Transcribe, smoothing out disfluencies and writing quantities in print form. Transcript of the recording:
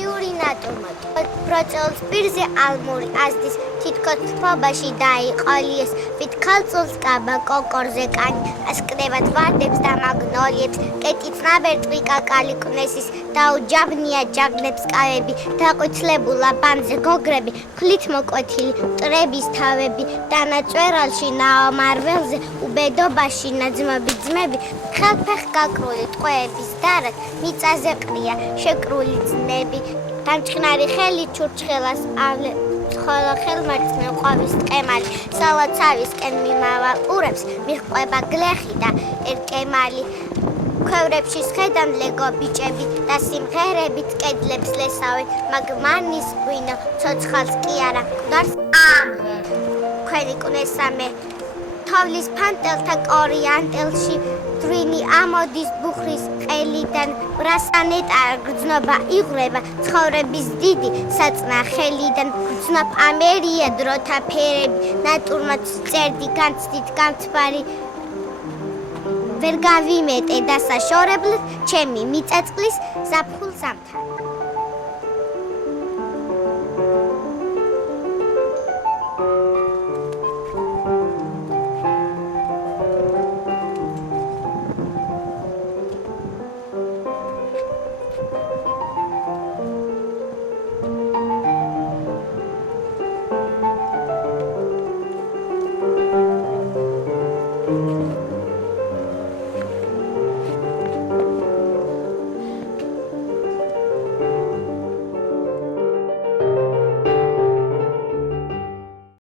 ილიური ნატურმორტ. პროცელს პირზე ალმური ასდის თითქოს თბობაში დაიყოლიეს, ვით ქალწულს კაბა კოკორზე კანი, ასკნევად ვარდებს და მაგნოლიებს, კეტიც ნაბერტყვი კაკალი კვნესის, დაუჯაბნია ჯაგნებს კავები, დაყვითლებულა ბანზე გოგრები, ქლით მოკვეთილი მტრების თავები, დანაწვერალში ნაომარველზე, უბედობაში ნაძმები ძმები, ხელფეხ გაკრული ტყვეების დარად, მიწაზე ყრია შეკრული ძნები, დამჭხნარი ხელი ჩურჩხელას ავლე, ხოლო ხელმარცხნივ ყვავის ტყემალი, სალოცავისკენ მიმავალ ყურებს, მიჰყვება გლეხი და ერკემალი. ქვევრებში სხედან ლეგო ბიჭები და სიმღერებით კედლებს ლესავენ, მაგ მანის ღვინო ცოცხალს კი არა გვდარს ამე. ქვენი კვნესამე თოვლის ფანტელთა კორიანტელში დრინი ამოდის ბუხრის ყელიდან, ბრასანეტარ გრძნობა იღვრება ცხოვრების დიდი საწნახელიდან, გრძნობ ამერია დროთა ფერები, ნატურმორტ წერდი განცდით გამთბარი, ვერ გავიმეტე დასაშორებლად, ჩემი მიწაწყლის ზაფხულ ზამთარ.